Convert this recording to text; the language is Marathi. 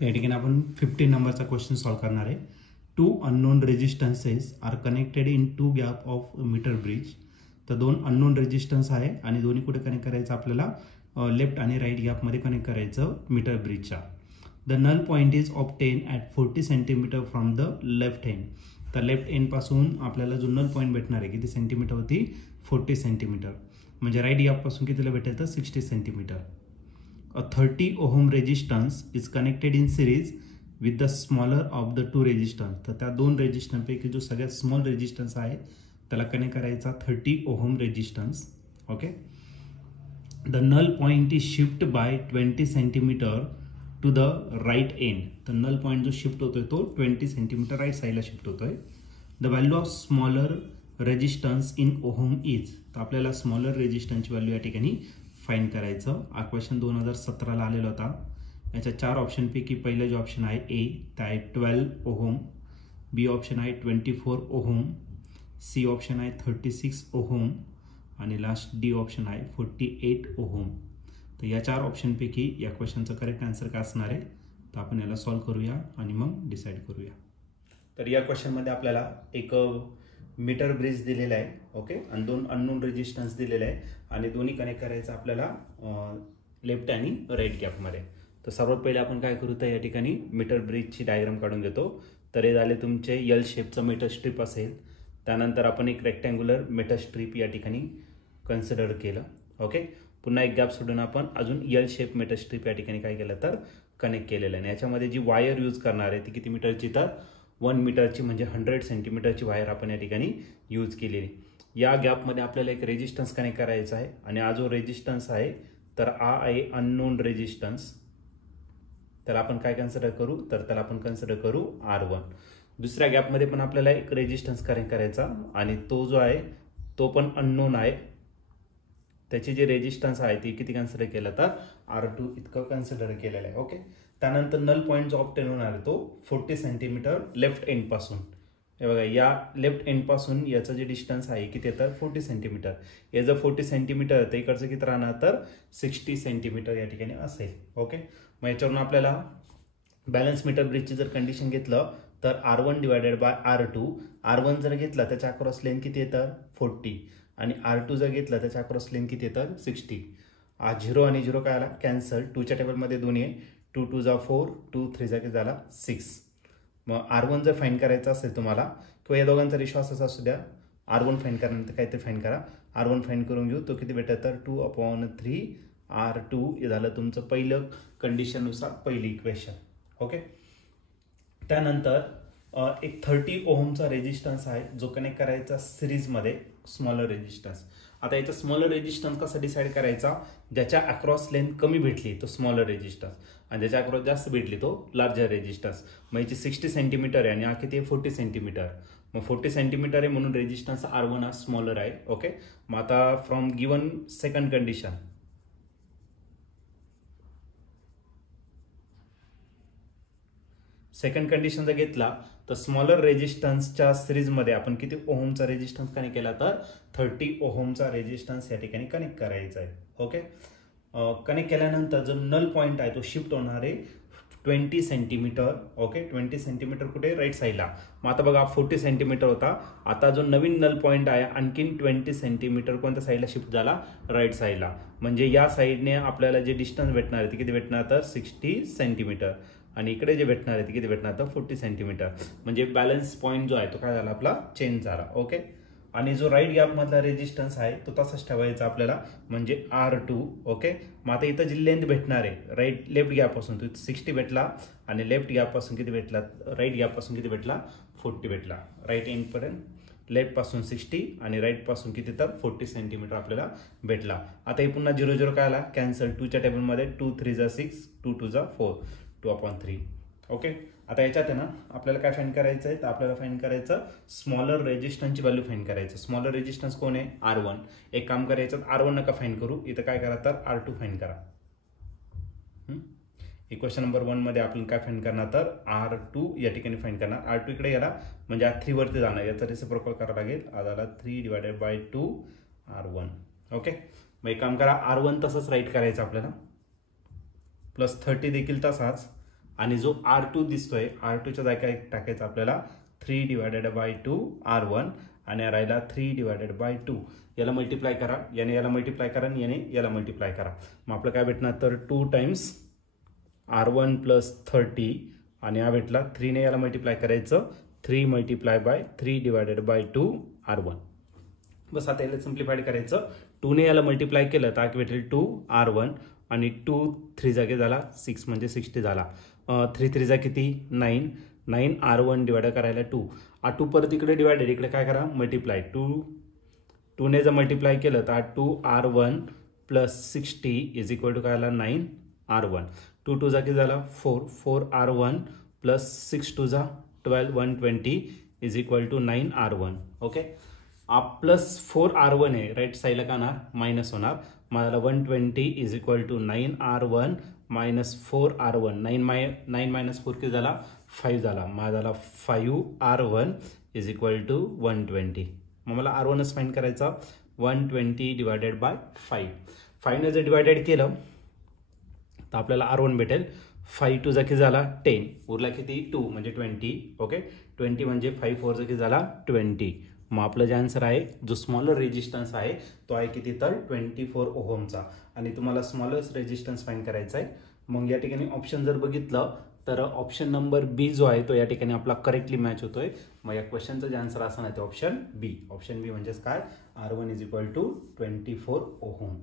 तर या ठिकाणी आपण 15 नंबरचा क्वेश्चन सॉल्व करणार आहे. 2 unknown resistances are connected in 2 gap of metre bridge. तर 2 अननोन रेजिस्टन्स आहे आणि दोन्ही कुठे कनेक्ट करायचं आपल्याला लेफ्ट आणि राईट गॅपमध्ये कनेक्ट करायचं मीटर ब्रिजच्या. The null point is obtain at 40 centimeter from the left end. तर लेफ्ट एंड पासून आपल्याला जो नल पॉईंट भेटणार आहे किती सेंटीमीटर होती 40 सेंटीमीटर, म्हणजे राईट गॅपपासून कितीला भेटेल तर 60 centimetre. A 30 ohm resistance is connected in series with the smaller of the two resistance. तर त्या दोन रेजिस्टन्स पैकी जो सगळ्यात स्मॉल रेजिस्टन्स आहे त्याला कनेक्ट करायचा 30 ohm resistance. Okay. The null point is shift by 20 centimeter to the right end. तर नल पॉइंट जो शिफ्ट होतोय तो 20 सेंटीमीटर राईट साईडला शिफ्ट होतोय. The value of smaller resistance in ohm is. तर आपल्याला स्मॉलर रेजिस्टन्सची व्हॅल्यू या ठिकाणी फाइंड करायचं. हा क्वेश्चन 2017ला आलेला होता. याच्या 4 ऑप्शनपैकी पहिलं जो ऑप्शन आहे ए ते आहे 12 ओहम, बी ऑप्शन आहे 24 ओहम, सी ऑप्शन आहे 36 ओहम आणि लास्ट डी ऑप्शन आहे 48 ओहम. तर या 4 ऑप्शनपैकी या क्वेश्चनचं करेक्ट आन्सर काय असणार आहे तर आपण याला सॉल्व करूया आणि मग डिसाईड करूया. तर या क्वेश्चनमध्ये आपल्याला एक मीटर ब्रिज दिलेला आहे. ओके. आणि 2 अननोन रेजिस्टन्स दिलेले आहे आणि दोन्ही कनेक्ट करायचं आपल्याला लेफ्ट आणि राईट गॅपमध्ये. तर सर्वात पहिले आपण काय करू तर या ठिकाणी मीटर ब्रिजची डायग्राम काढून घेतो. तर हे झाले तुमचे यल शेपचं मीटर स्ट्रीप असेल. त्यानंतर आपण एक रेक्टँग्युलर मीटर स्ट्रीप या ठिकाणी कन्सिडर केलं. ओके. पुन्हा एक गॅप सोडून आपण अजून यल शेप मीटर स्ट्रीप या ठिकाणी काय केलं तर कनेक्ट केलेलं आहे. याच्यामध्ये जी वायर यूज करणार आहे ती किती मीटरची तर 1 मीटरची म्हणजे 100 सेंटीमीटरची वायर आपण या ठिकाणी यूज केलेली. या गॅपमध्ये आपल्याला एक रेजिस्टन्स कनेक्ट करायचा आहे आणि हा जो रेजिस्टन्स आहे तर हा आहे अननोन रेजिस्टन्स. त्याला आपण काय कन्सिडर करू तर त्याला आपण कन्सिडर करू R1. दुसऱ्या गॅपमध्ये पण आपल्याला एक रेजिस्टन्स कनेक्ट करायचा आणि तो जो आहे तो पण अननोन आहे. त्याची जी रेजिस्टन्स आहे ती किती कन्सिडर केलं तर R2 इतकं कन्सिडर केलेलं आहे. ओके. त्यानंतर नल पॉईंट जो ऑब्टेन होणार आहे तो 40 सेंटीमीटर लेफ्ट एंड पासून. हे बघा या लेफ्ट एंड पासून याचं जे डिस्टन्स आहे किती तर 40 सेंटीमीटर. हे जर 40 सेंटीमीटर तर इकडचं किती राहणार तर 60 सेंटीमीटर या ठिकाणी असेल. ओके. मग याच्यावरून आपल्याला बॅलन्स मीटर ब्रिजची जर कंडिशन घेतलं तर R1 divided by R2. R1 जर घेतला त्याच्या अक्रॉस लेंथ किती येतं 40 आणि R2 जर घेतला त्याच्या अक्रॉस लेंथ किती येतं 60. 0 आणि 0 काय आला कॅन्सल. 2च्या टेबलमध्ये दोन्ही आहे. 2 2 जा 4, 2 3 जा किती झाला 6. मग R1 जर फाइंड करायचं असेल तुम्हाला किंवा या दोघांचा रेशो असाच असू द्या. R1 फाइंड करण्यानंतर काहीतरी फाइंड करा. R1 फाइंड करून घेऊ. तो किती भेटत तर 2/3 R2 हे झालं तुमचं पहिलं कंडिशननुसार पहिली इक्वेशन. ओके. त्यानंतर एक 30 ओहमचा रेजिस्टन्स आहे जो कनेक्ट करायचा सिरीजमध्ये स्मॉलर रेजिस्टन्स. आता याचा स्मॉलर रेजिस्टन्स कसा डिसाईड करायचा ज्याच्या अक्रॉस लेंथ कमी भेटली तो स्मॉलर रेजिस्टन्स आणि ज्याच्या अक्रॉस जास्त भेटली तो लार्जर रेजिस्टन्स. मग याची 60 सेंटीमीटर आहे आणि हा किती आहे 40 सेंटीमीटर. मग 40 सेंटीमीटर आहे म्हणून रेजिस्टन्स R1 हा स्मॉलर आहे. ओके. मग आता फ्रॉम गिवन सेकंड कंडिशन जर घेतला तर स्मॉलर रेजिस्टन्सच्या सिरीजमध्ये आपण किती ओहमचा रेजिस्टन्स कनेक्ट केला तर 30 ओहमचा रेजिस्टन्स या ठिकाणी कनेक्ट करायचा आहे. ओके. कनेक्ट केल्यानंतर जो नल पॉईंट आहे तो शिफ्ट होणार आहे 20 सेंटीमीटर. ओके. 20 सेंटीमीटर कुठे राईट साईडला. मग आता बघा 40 सेंटीमीटर होता. आता जो नवीन नल पॉईंट आहे आणखीन 20 सेंटीमीटर कोणत्या साईडला शिफ्ट झाला राईट साईडला. म्हणजे या साईडने आपल्याला जे डिस्टन्स भेटणार आहे ते किती भेटणार तर 60 सेंटीमीटर आणि इकडे जे भेटणार आहे ते किती भेटणार तर 40 सेंटीमीटर. म्हणजे बॅलन्स पॉईंट जो आहे तो काय झाला आपला चेंज झाला. ओके. आणि जो राईट गॅपमधला रेजिस्टन्स आहे तो तसाच ठेवायचा आपल्याला म्हणजे R2. ओके. मग आता इथं जी लेंथ भेटणार आहे लेफ्ट गॅपपासून तो 60 भेटला आणि लेफ्ट गॅपपासून किती भेटला राईट गॅपपासून किती भेटला 40 भेटला. राईट एंडपर्यंत लेफ्ट पासून 60 आणि राईट पासून किती तर 40 सेंटीमीटर आपल्याला भेटला. आता हे पुन्हा 0 0 काय आला कॅन्सल. 2च्या टेबलमध्ये 2 3 जा 6, 2 2 जा 4, 2/3. ओके. आता याच्यात आहे ना आपल्याला काय फाइंड करायचं आहे तर आपल्याला फाइंड करायचं स्मॉलर रेजिस्टन्सची व्हॅल्यू फाइंड करायचं. स्मॉलर रेजिस्टन्स कोण आहे R1. एक काम करायचं R1 नका फाइंड करू. इथं काय करा तर R2 फाइंड करा. इक्वेशन नंबर 1 मध्ये आपण काय फाइंड करणार तर R2 या ठिकाणी फाइंड करणार. R2 इकडे गेला म्हणजे 3 वरती जाणार. याचा रेसिप्रोकल करावं लागेल. आला 3 डिवायडेड बाय 2 R1. ओके. मग एक काम करा R1 तसंच राईट करायचं आपल्याला प्लस 30 देखील तसाच आणि जो R2 दिसतोय R2च्या जागी टाकायचं आपल्याला 3 डिवायडेड बाय 2 R1 आणि राहिला 3 डिवायडेड बाय 2. याला मल्टिप्लाय करा, याने याला मल्टिप्लाय करा आणि याने याला मल्टिप्लाय करा. मग आपलं काय भेटणार तर 2 टाइम्स R1 प्लस 30 आणि हा भेटला 3 ने याला मल्टिप्लाय करायचं 3 multiply by 3 divided by 2 R1. बस आता याला सिम्प्लिफाईड करायचं. 2 ने याला मल्टिप्लाय केलं तर भेटेल 2 R1 आणि 2 3 जागे झाला 6 म्हणजे 60 झाला. 3 3 जा किती 9 9 R1 डिवाइड करायला 2 R2 परत इकडे डिवायडेड इकडे काय करा मल्टिप्लाय 2 ने जर मल्टिप्लाय केलं तर 2 R1 plus 60 is equal to काय आला 9 R1. 2 2 जा किती झाला 4 4 R1 प्लस 6 2 जा 12 120 is equal to 9 R1. Okay plus 4 R1 आहे राईट साईडला का ना मायनस होणार. मला 120 is equal to 9 R1 minus 4 R1 9 minus 4 किती झाला 5 झाला. माझा झाला 5 R1 इज इक्वल टू 120. मग मला R1च फाइंड करायचा 120 डिवायडेड बाय 5. 5 ने जर डिवायडेड केलं तर आपल्याला R1 भेटेल 5 2 जा किती झाला 10 उरला किती 2 म्हणजे 20. ओके 20 म्हणजे 5 4 जा किती झाला 20. मग आपलं जे आन्सर आहे जो स्मॉलर रेजिस्टन्स आहे तो आहे किती तर 24 ओहमचा आणि तुम्हाला स्मॉलर रेजिस्टन्स फाइंड करायचा आहे. मग या ठिकाणी ऑप्शन जर बघितलं तर ऑप्शन नंबर बी जो आहे तो या ठिकाणी आपला करेक्टली मॅच होतोय. मग या क्वेश्चनचं जे आन्सर असणार आहे ते ऑप्शन बी. ऑप्शन बी म्हणजेच काय R1 is equal to 24 ohm.